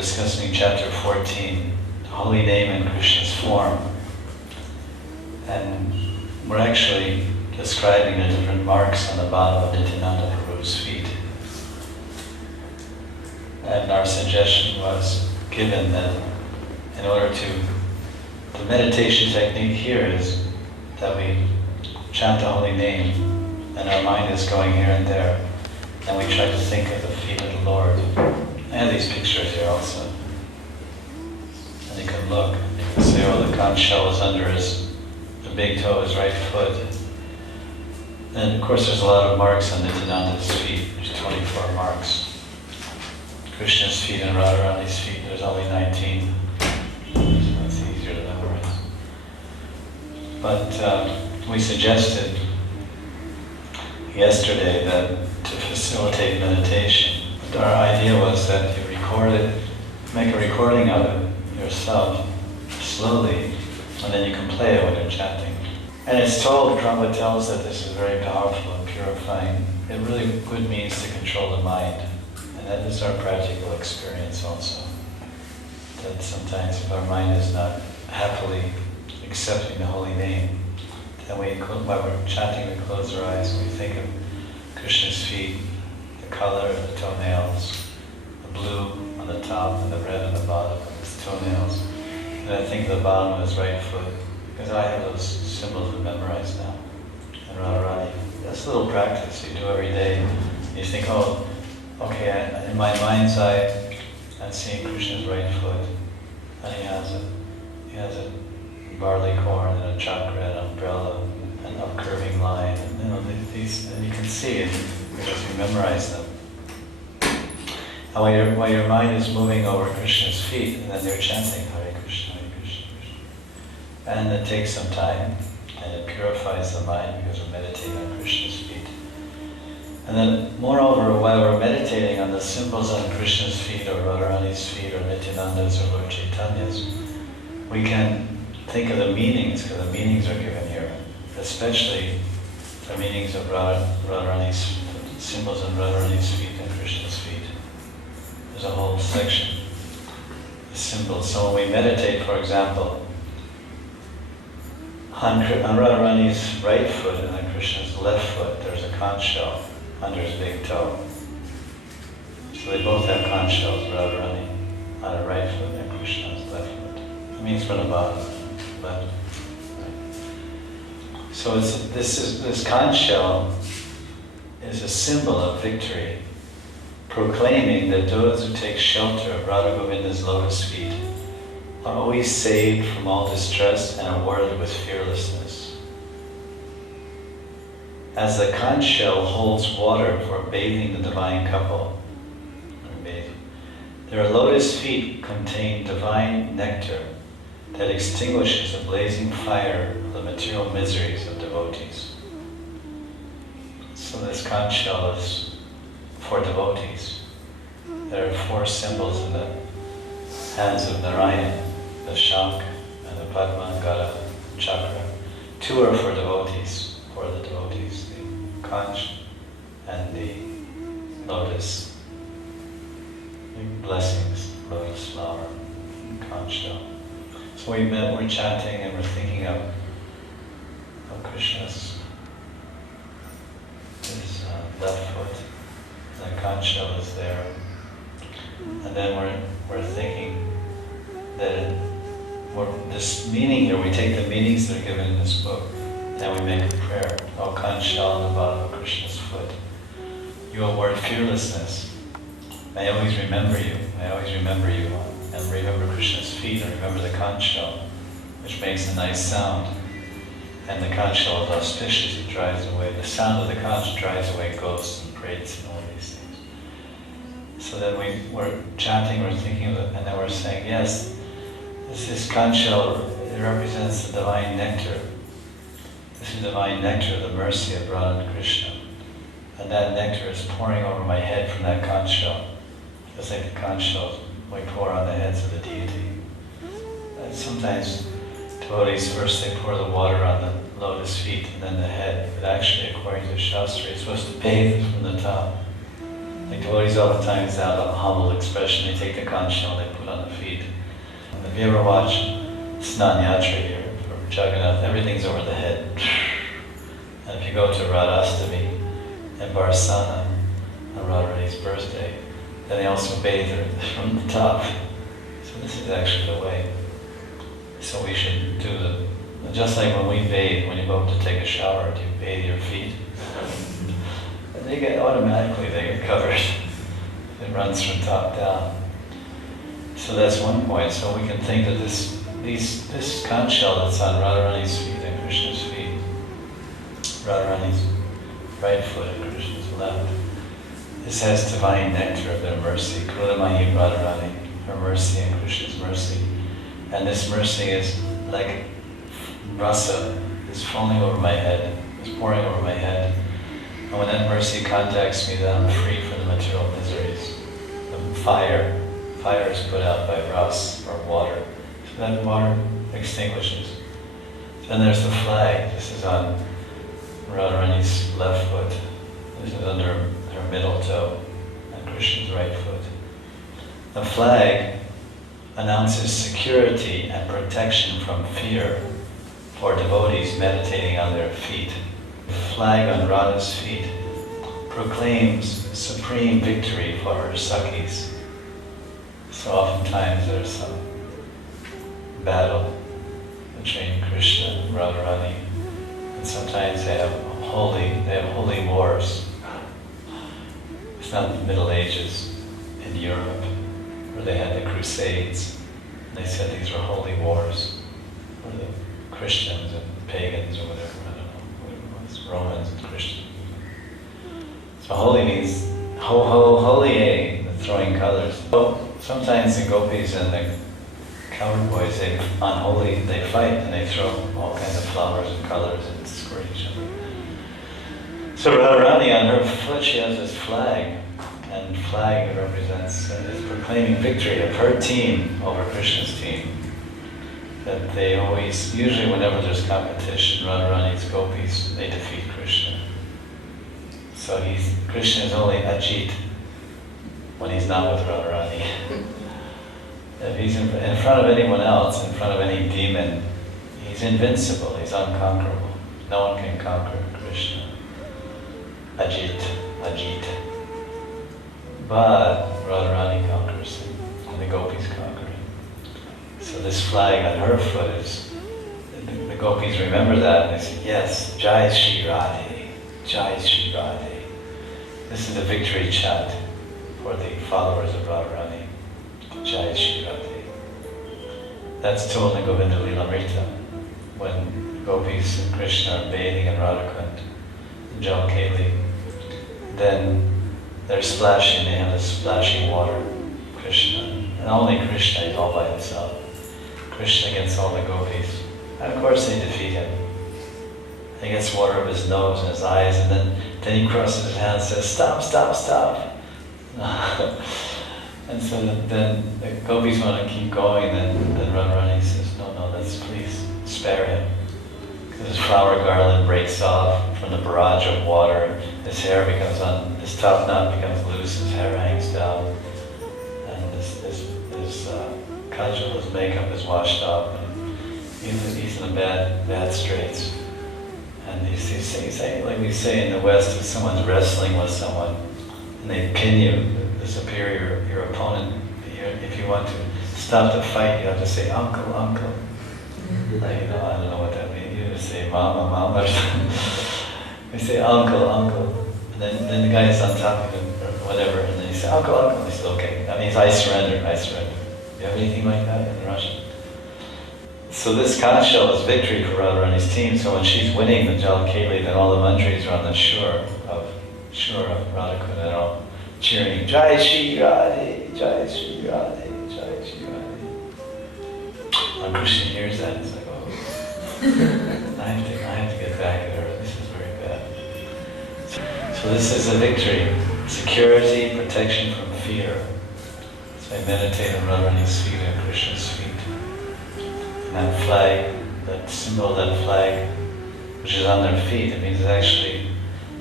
discussing chapter 14, the holy name in Krishna's form. And we're actually describing the different marks on the bottom of Nityananda Prabhu's feet. And our suggestion was given that in order the meditation technique here is that we chant the holy name and our mind is going here and there, and we try to think of the feet of the Lord. I have these pictures here also. And you can look, and you can see, the conch shell is under the big toe, his right foot. And of course there's a lot of marks on Nityananda's feet. There's 24 marks. Krishna's feet and Radharani's feet, there's only 19. So it's easier to memorize. But we suggested yesterday that to facilitate meditation, our idea was that you record it, make a recording of it yourself, slowly, and then you can play it when you're chanting. And it's told, Rupa tells that this is very powerful and purifying. It really good means to control the mind. And that is our practical experience also. That sometimes if our mind is not happily accepting the holy name, then while we're chanting, we close our eyes and we think of Krishna's feet, the color of the toenails, the blue on the top and the red on the bottom of his toenails. And I think of the bottom of his right foot, because I have those symbols memorized now. And Radharani, that's a little practice you do every day. You think, oh, okay, in my mind's eye, I'm seeing Krishna's right foot, and he has a barley corn and a chakra, an umbrella, an upcurving line, and these, and you can see it because you memorize them. And while your mind is moving over Krishna's feet, and then you're chanting Hare Krsna, Hare Krsna, Krishna. And it takes some time, and it purifies the mind because we're meditating on Krishna's feet. And then, moreover, while we're meditating on the symbols on Krishna's feet, or Radharani's feet, or Nityananda's, or Lord Chaitanya's, we can think of the meanings, because the meanings are given here, especially the meanings of Radharani's symbols on Radharani's feet and Krishna's feet. There's a whole section, the symbols. So when we meditate, for example, on Radharani's right foot and on Krishna's left foot, there's a conch shell under his big toe. So they both have conch shells, Radharani on her right foot and Krishna on his left foot. It means from the bottom, left. Right. So this conch shell is a symbol of victory, proclaiming that those who take shelter of Radha Govinda's lotus feet are always saved from all distress and awarded with fearlessness. As the conch shell holds water for bathing the divine couple, their lotus feet contain divine nectar that extinguishes the blazing fire of the material miseries of devotees. So this conch shell is for devotees. There are 4 symbols in the hands of Narayan, the Shank and the Padma and Gada chakra. 2 are for devotees, the conch and the lotus. Blessings, lotus flower, conch shell. So we're chanting and we're thinking of Krishna's his left foot, and the conch shell is there. And then we're thinking that this meaning here, we take the meanings that are given in this book, and we make a prayer. Oh, conch shell on the bottom of Krishna's foot, you award fearlessness. I always remember you, and remember Krishna's feet, and remember the conch shell, which makes a nice sound. And the conch shell is auspicious, it drives away, the sound of the conch drives away ghosts and prates and all these things. So then we're chanting, we're thinking of it, and then we're saying, yes, this conch shell, it represents the divine nectar. This is divine nectar, the mercy of Radha and Krishna. And that nectar is pouring over my head from that conch shell. Just like the conch shells we pour on the heads of the deity. And sometimes devotees first they pour the water on the lotus feet and then the head. But actually, according to Shastra, you're supposed to bathe from the top. Like devotees oftentimes have a humble expression. They take the conch shell, they put on the feet. If you ever watch Snan Yatra here for Jagannath, everything's over the head. And if you go to Radhastami and Barsana on Radharani's birthday, then they also bathe her from the top. So this is actually the way. So we should do just like when we bathe, when you go up to take a shower, do you bathe your feet? And they get covered. It runs from top down. So that's one point. So we can think that this conch shell that's on Radharani's feet and Krishna's feet, Radharani's right foot and Krishna's left, this has divine nectar of their mercy. Krudamayi Radharani, her mercy and Krishna's mercy. And this mercy is like rasa, is falling over my head, is pouring over my head. And when that mercy contacts me, then I'm free from the material miseries. The fire is put out by ras, or water. So that water extinguishes. Then there's the flag. This is on Radharani's left foot. This is under her middle toe, and Krishna's right foot. The flag announces security and protection from fear for devotees meditating on their feet. The flag on Radha's feet proclaims supreme victory for her Sakhis. So oftentimes there's some battle between Krishna and Radharani, and sometimes they have holy wars. It's not the Middle Ages in Europe where they had the Crusades. They said these were holy wars for the Christians and pagans or whatever, I don't know what it was, Romans and Christians. So holy means holy, the throwing colors. So sometimes the gopis and the coward boys, they fight and they throw all kinds of flowers and colors and squirt each other. So Radharani, on her foot, she has this flag, and flag represents, is proclaiming victory of her team over Krishna's team. That they always, usually whenever there's competition, Radharani's gopis, they defeat Krishna. So Krishna is only Ajit when he's not with Radharani. If he's in front of anyone else, in front of any demon, he's invincible, he's unconquerable. No one can conquer Krishna. Ajit. But Radharani conquers him, and the gopis conquer him. So this flag on her foot is, the gopis remember that and they say, yes, Jai Shri Radhe, Jai Shri Radhe. This is the victory chant for the followers of Radharani, Jai Shri Radhe. That's told in Govinda Lilamrita, when gopis and Krishna are bathing in Radhakund, in Jal Keli, then they're splashing, they have this splashing water, Krishna, and only Krishna is all by himself. Krishna gets all the gopis, and of course they defeat him. He gets water up his nose and his eyes, and then he crosses his hand and says, stop, stop, stop. And so then the gopis want to keep going, and then Radharani says, no, let's please spare him. Because his flower garland breaks off from the barrage of water, his hair becomes his top knot becomes loose, his hair hangs down, and his kajal, his makeup is washed off, and he's in bad straits. And you say, like we say in the West, if someone's wrestling with someone, and they pin you, the superior, your opponent, if you want to stop the fight, you have to say, uncle. Like, I don't know what that means. You just say, mama, or something. You say, uncle. And then the guy is on top of him, or whatever, and then you say, uncle. And he says, okay. That means I surrender. You have anything like that in Russian? So this conch shell is victory for Radharani's team. So when she's winning the Jal Keli, then all the mantris are on the shore of Radhakund, and they're all cheering, Jai Shri Radhe, Jai Shri Radhe, Jai Shri Radhe. When Krishna hears that, it's like, oh, I have to get back at her. This is very bad. So this is a victory, security, protection from fear. So I meditate on Radharani's feet and Krishna's feet. And that flag, that symbol of that flag, which is on their feet, it means it's actually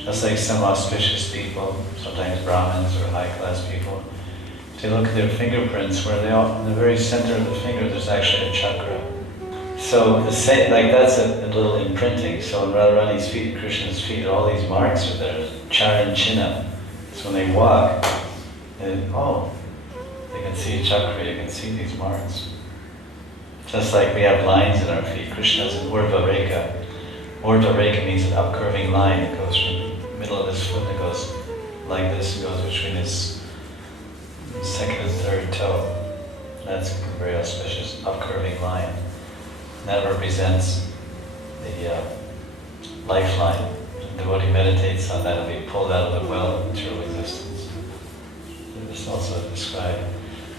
a Just like some auspicious people, sometimes Brahmins or high-class people, they look at their fingerprints where they all, in the very center of the finger, there's actually a chakra. So the same, like that's a little imprinting. So in Radharani's feet, Krishna's feet, all these marks are there, charan china. So when they walk, they can see a chakra, you can see these marks. Just like we have lines in our feet, Krishna's an Urdhva Rekha. Urdhva Rekha means an upcurving line. It goes from the middle of his foot, it goes like this, it goes between his second and third toe. That's a very auspicious upcurving line. And that represents the lifeline. The devotee meditates on that and be pulled out of the well of material existence. It's also described.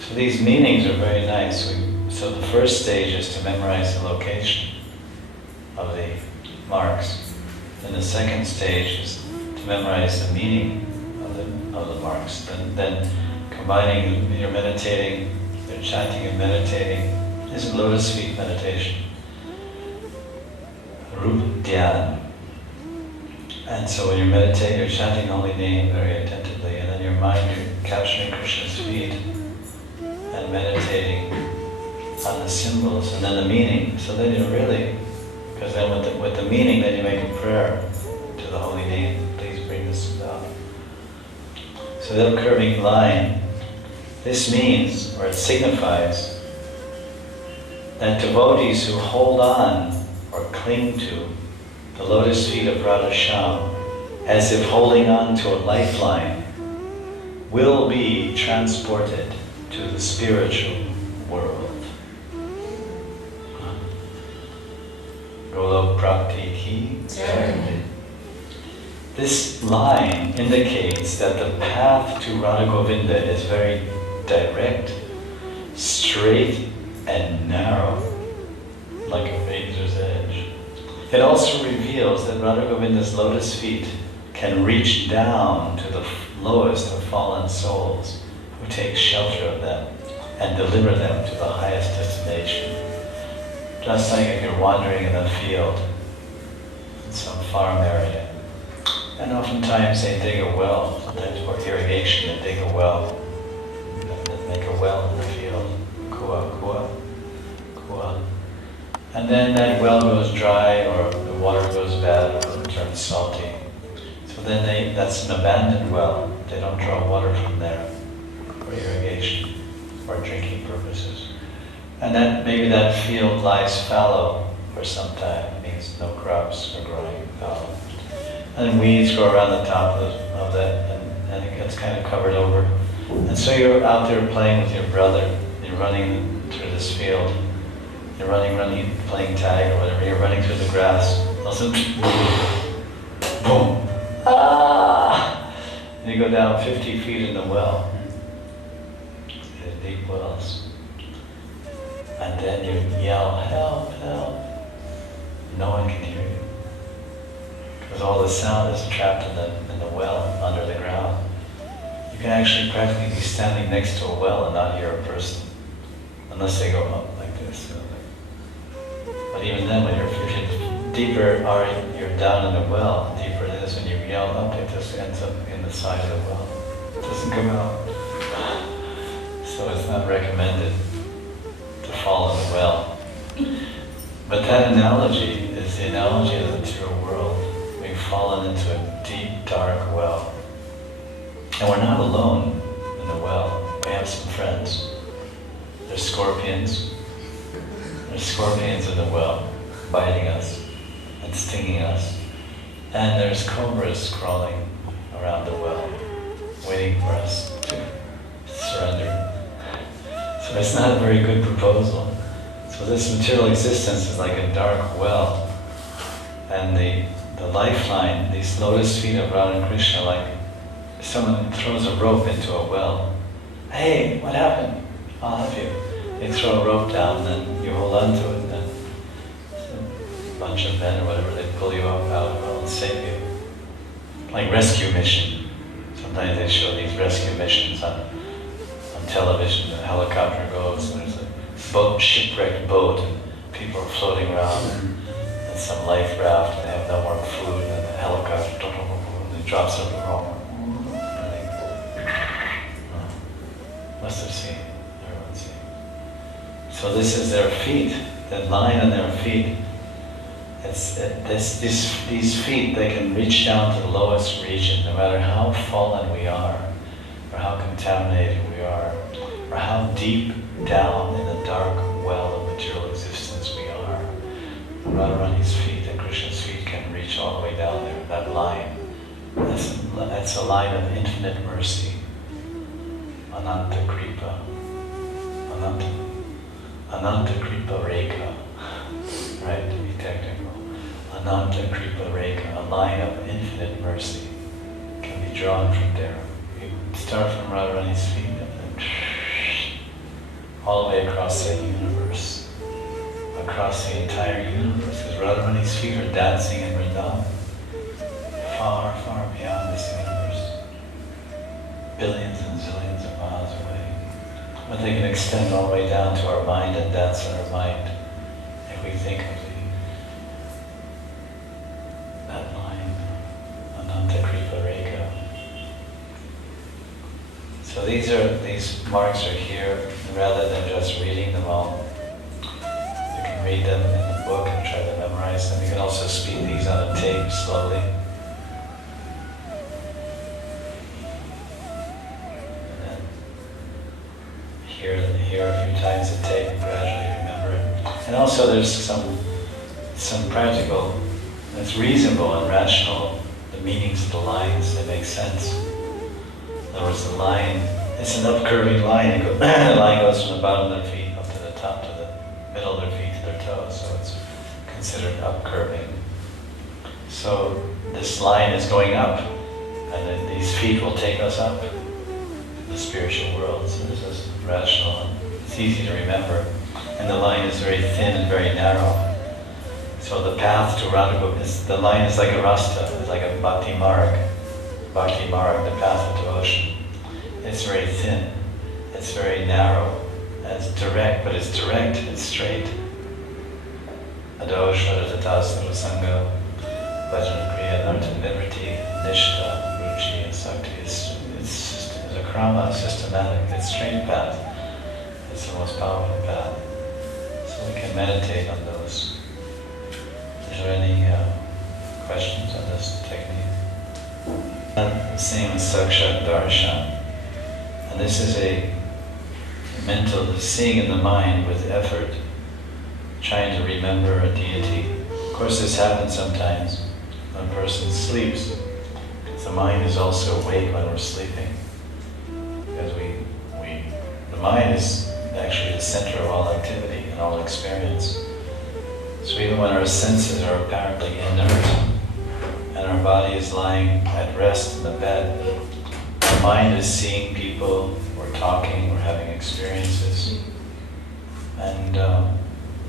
So these meanings are very nice. So the first stage is to memorize the location of the marks. And the second stage is to memorize the meaning of the marks. Then combining your meditating, your chanting and meditating is lotus feet meditation. Rupa Dhyana. And so when you're meditating, you're chanting holy name very attentively, and then your mind, you're capturing Krishna's feet and meditating on the symbols and then the meaning. So then you really, because then with the meaning, then you make a prayer to the holy name. Please bring this about. So that curving line, this means, or it signifies, that devotees who hold on or cling to the lotus feet of Radha Shyam, as if holding on to a lifeline, will be transported to the spiritual world. Golok Prakti Ki. This line indicates that the path to Radha Govinda is very direct, straight, and narrow, like a razor's edge. It also reveals that Radha Govinda's lotus feet can reach down to the lowest of fallen souls who take shelter of them and deliver them to the highest destination. Just like if you're wandering in a field, in some farm area, and oftentimes they dig a well, sometimes for irrigation they dig a well, and make a well in the field, kua. And then that well goes dry, or the water goes bad, or it turns salty. So then that's an abandoned well. They don't draw water from there for irrigation or drinking purposes. And then maybe that field lies fallow for some time. It means no crops are growing fallow. And then weeds grow around the top of that, and it gets kind of covered over. And so you're out there playing with your brother. You're running through this field. You're running, playing tag or whatever. You're running through the grass. All of a sudden, boom! Ah! And you go down 50 feet in the well. In deep wells. And then you yell, help, help. No one can hear you. Because all the sound is trapped in the well, under the ground. You can actually practically be standing next to a well and not hear a person. Unless they go up like this. But even then, when you're deeper, or you're down in the well, deeper it is, when you yell up, it just ends up in the side of the well. It doesn't come out. So it's not recommended to fall in the well. But that analogy is the analogy of the material world. We've fallen into a deep, dark well. And we're not alone in the well. We have some friends. There's scorpions. There's scorpions in the well, biting us and stinging us. And there's cobras crawling around the well, waiting for us to surrender. So it's not a very good proposal. So this material existence is like a dark well. And the lifeline, these lotus feet of Radha and Kṛṣṇa, like someone throws a rope into a well. Hey, what happened? I'll help you. They throw a rope down, and then you hold on to it, and then a bunch of men or whatever, they pull you up out of the well and save you. Like rescue mission. Sometimes they show these rescue missions on television. The helicopter goes, and there's a shipwrecked boat, and people are floating around, and some life raft, and they have no more food, and the helicopter, and they drops of aroma. Must have seen, everyone's seen. So this is their feet, that line on their feet. These feet, they can reach down to the lowest region, no matter how fallen we are, or how contaminated we are, or how deep down in the dark well of material existence we are. Radharani's feet and Krishna's feet can reach all the way down there, that line. That's a line of infinite mercy. Ananta Kripa. Ananta Kripa Rekha. Right, to be technical. Ananta Kripa Rekha, a line of infinite mercy, can be drawn from there. You start from Radharani's feet and then all the way across the universe. Across the entire universe, because Radharani's feet are dancing in Vrindavan. Far, far beyond this universe. Billions and zillions of miles away. But they can extend all the way down to our mind and dance in our mind. If we think of that line, Ananta Kripa Rekha. So these marks are here, and rather than just reading them all, you can read them in the book and try to memorize them. You can also speak these on a tape slowly. Hear a few times a tape and gradually remember it. And also there's some practical, it's reasonable and rational, the meanings of the lines, they make sense. In other words, the line, it's an upcurving line. The line goes from the bottom of their feet up to the top, to the middle of their feet to their toes, so it's considered upcurving. So this line is going up, and then these feet will take us up the spiritual world. So this is rational, and it's easy to remember. And the line is very thin and very narrow. So the path to Radha, the line is like a rasta, it's like a bhakti marg, the path of devotion. It's very thin, it's very narrow, and it's direct, but it's direct, it's straight. Adosha, Tatasana, Sangha, Vajra Kriya, Narta Nivriti, Nishta, Ruchi, and Sakti. It's a krama, systematic, it's a straight path. It's the most powerful path. So we can meditate on those. Is there any questions on this technique? The same as Sakshat Darshan. And this is a mental seeing in the mind with effort, trying to remember a deity. Of course, this happens sometimes when a person sleeps. The mind is also awake when we're sleeping. Because the mind is actually the center of all activity and all experience. So even when our senses are apparently inert and our body is lying at rest in the bed, our mind is seeing people, we're talking, we're having experiences. And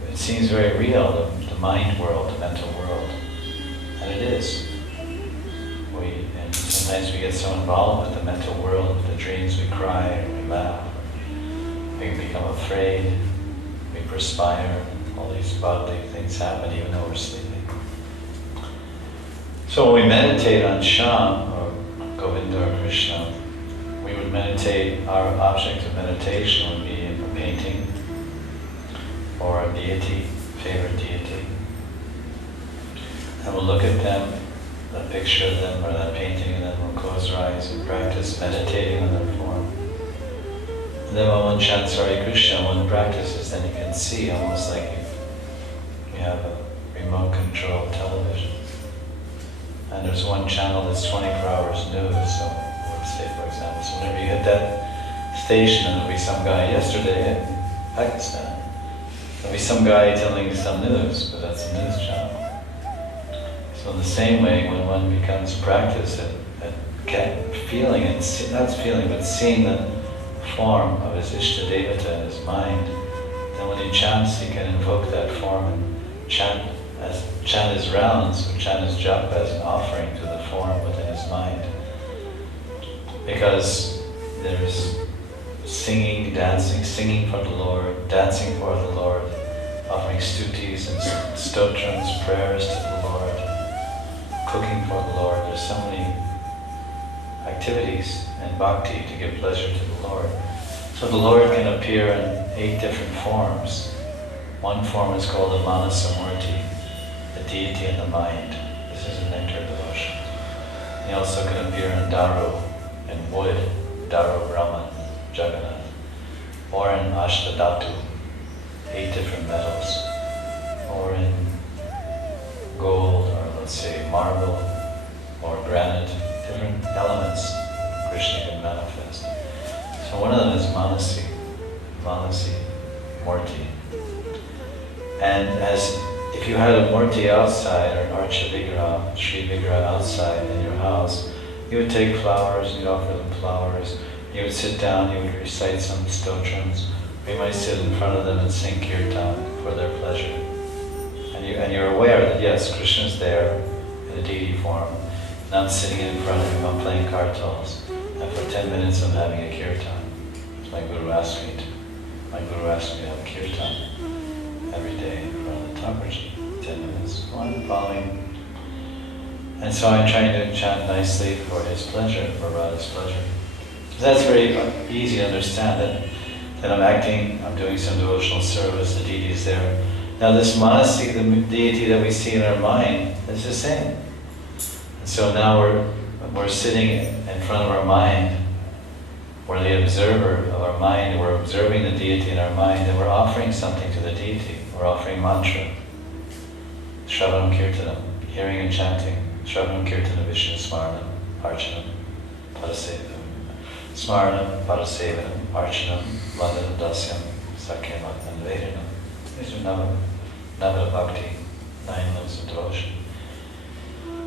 it seems very real, the mind world, the mental world. And it is. And sometimes we get so involved with the mental world, with the dreams, we cry, or we laugh, we become afraid, we perspire, all these bodily things happen even though we're sleeping. So when we meditate on Shyam, or Govinda or Krishna, we would meditate, our object of meditation would be a painting, or a deity, favorite deity. And we'll look at them, the picture of them, or that painting, and then we'll close our eyes and practice meditating on their form. And then when one chants Hare Krishna, one practices, then you can see almost like you have a remote control television. And there's one channel that's 24 hours news, so let's say for example, so whenever you hit that station, and there'll be some guy yesterday in Pakistan, there'll be some guy telling you some news, but that's a news channel. So in the same way, when one becomes practice at feeling, and not feeling, but seeing the form of his Ishta Devata in his mind, then when he chants, he can invoke that form and chant his rounds, or chant his japa as an offering to the form within his mind. Because there's singing, dancing, singing for the Lord, dancing for the Lord, offering stutis and stotrams, prayers to the Lord, cooking for the Lord. There's so many activities and bhakti to give pleasure to the Lord. So the Lord can appear in 8 different forms. One form is called the Manasamurti, the deity in the mind. This is a nectar devotion. He also can appear in Daru, in wood, Daru Brahman, Jagannath, or in Ashtadhatu, 8 different metals, or in gold, or let's say marble, or granite, different elements Krishna can manifest. So one of them is Manasi, Murti. And as if you had a Murti outside, or an Archa Vigraha, Sri Vigraha outside in your house, you would take flowers, you'd offer them flowers, you would sit down, you would recite some stotrams, or you might sit in front of them and sing kirtan for their pleasure. And you're aware that yes, Krishna's there in a deity form, and I'm sitting in front of him, I'm playing kartals, and for 10 minutes I'm having a kirtan. My guru asked me to have a kirtan every day in front of the Thakurji, 10 minutes, one following. And so I'm trying to chant nicely for his pleasure, for Radha's pleasure. So that's very easy to understand that I'm doing some devotional service, the deity is there. Now this Manasi, the deity that we see in our mind, is the same. And so now we're sitting in front of our mind, we're the observer of our mind, we're observing the deity in our mind, and we're offering something to the deity. We're offering mantra, Shravanam Kirtanam, hearing and chanting, Shravanam Kirtanam Vishnu Smaranam, Archanam, Parasevanam, Smaranam, Parasevanam, Archanam, Vandanam Dasyam, Sakyam and Vedanam. These are Navada Bhakti, 9 limbs of devotion.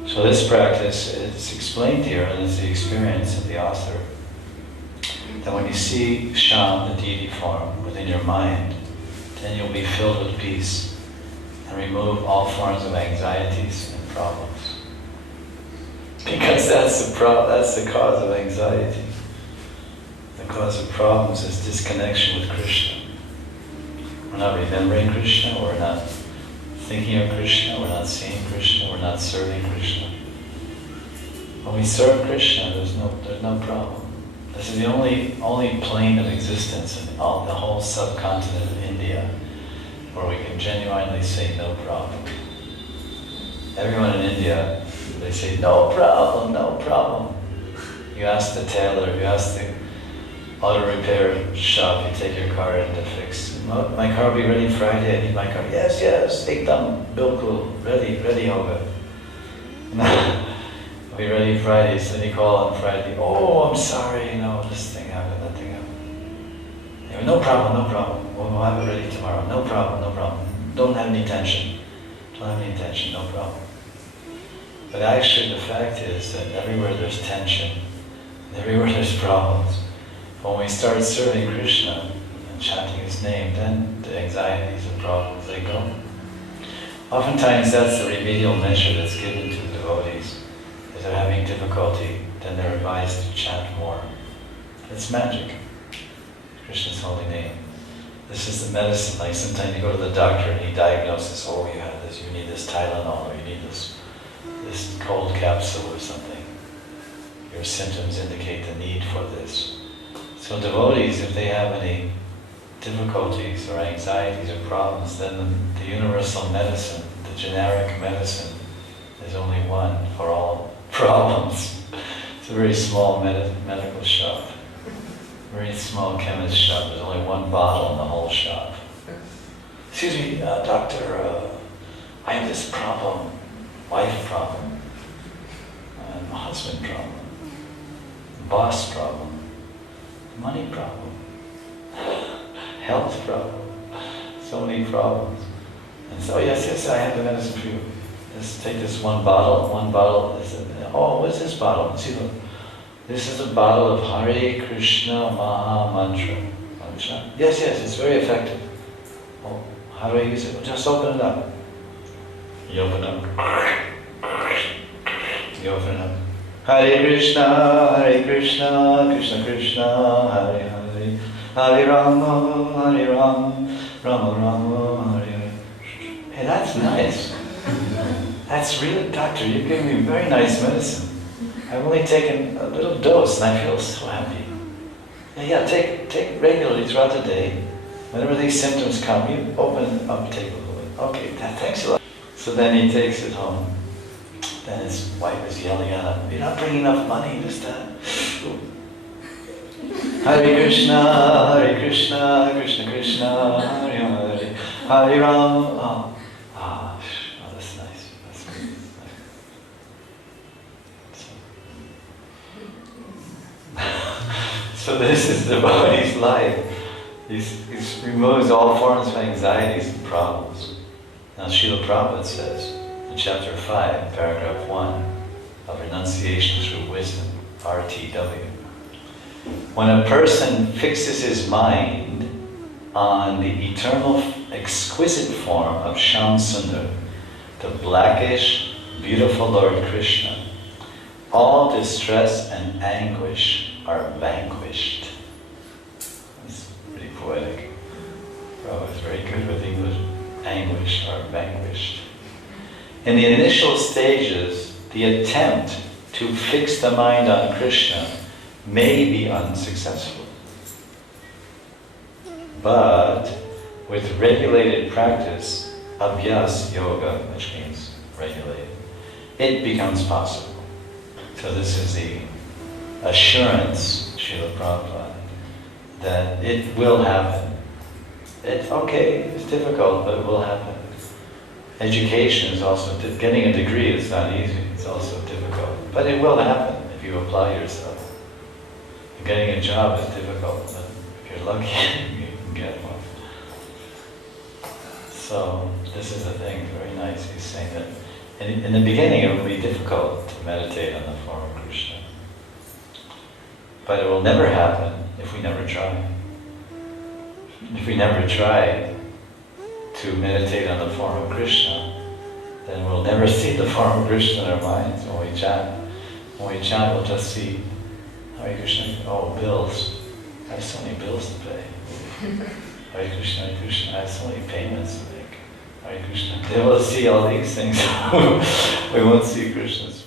So this practice is explained here, and it's the experience of the author, that when you see Sham, the deity form, within your mind, then you'll be filled with peace and remove all forms of anxieties and problems. Because that's the cause of anxiety. The cause of problems is disconnection with Krishna. We're not remembering Krishna, we're not thinking of Krishna, we're not seeing Krishna, we're not serving Krishna. When we serve Krishna, there's no problem. This is the only plane of existence in the whole subcontinent of India where we can genuinely say no problem. Everyone in India, they say no problem, no problem. You ask the tailor, you ask the auto repair shop, you take your car in to fix. My car will be ready Friday, I need my car. Yes, ekdam, bilkul, ready hoga. I'll be ready Friday, so then you call on Friday, oh, I'm sorry, this thing happened, that thing happened. Anyway, no problem, we'll have it ready tomorrow, no problem. Don't have any tension, no problem. But actually the fact is that everywhere there's tension, everywhere there's problems. When we start serving Krishna and chanting his name, then the anxieties and problems, they go. Oftentimes that's the remedial measure that's given to devotees. If they're having difficulty, then they're advised to chant more. It's magic. Krishna's holy name. This is the medicine. Like sometimes you go to the doctor and he diagnoses, oh, you have this, you need this Tylenol, or you need this cold capsule or something. Your symptoms indicate the need for this. So devotees, if they have any difficulties or anxieties or problems, then the universal medicine, the generic medicine, is only one for all problems. It's a very small medical shop, very small chemist shop. There's only one bottle in the whole shop. Excuse me, doctor, I have this problem, wife problem, husband problem, boss problem, money problem, health problem, so many problems. And so, yes, I have the medicine for you. Just take this one bottle, oh, what's this bottle? See, look. This is a bottle of Hare Kṛṣna Maha Mantra. Yes, it's very effective. Oh, how do I use it? Well, just open it up. You open it up. You open it up. Hare Kṛṣna, Krishna Krishna, Hare Hare, Hare Rama, Rama, Hare Hare. Hey, that's nice. That's really, doctor, you're giving me very nice medicine. I've only taken a little dose and I feel so happy. Yeah, take regularly throughout the day. Whenever these symptoms come, you open up, take a little bit. Okay, thanks a lot. So then he takes it home. Then his wife is yelling at him, "You're not bringing enough money this time." Hare Kṛṣṇa, Hare Kṛṣṇa, Kṛṣṇa Kṛṣṇa, Hare Hare, Hare Ram. Oh, that's nice. That's good. So this is the devotee's life. He removes all forms of anxieties and problems. Now Srila Prabhupada says in chapter 5, paragraph 1 of Renunciation Through Wisdom, RTW, when a person fixes his mind on the eternal exquisite form of Shyam Sundar, the blackish, beautiful Lord Krishna, all distress and anguish are vanquished. That's pretty poetic. Prabhupada is very good with English. Anguish are vanquished. In the initial stages, the attempt to fix the mind on Krishna may be unsuccessful. But with regulated practice, abhyas yoga, which means regulated, it becomes possible. So this is the assurance, Srila Prabhupada, that it will happen. It's okay, it's difficult, but it will happen. Education is also, getting a degree is not easy, it's also difficult. But it will happen if you apply yourself. Getting a job is difficult, but if you're lucky, you can get one. So, this is the thing, very nice. He's saying that in the beginning it will be difficult to meditate on the form of Krishna. But it will never happen if we never try. If we never try to meditate on the form of Krishna, then we'll never see the form of Krishna in our minds when we chant. When we chant, we'll just see Hare Krishna, oh, bills. I have so many bills to pay. Hare Krishna, I have so many payments to make. Hare Krishna. Then we'll see all these things. We won't see Krishna's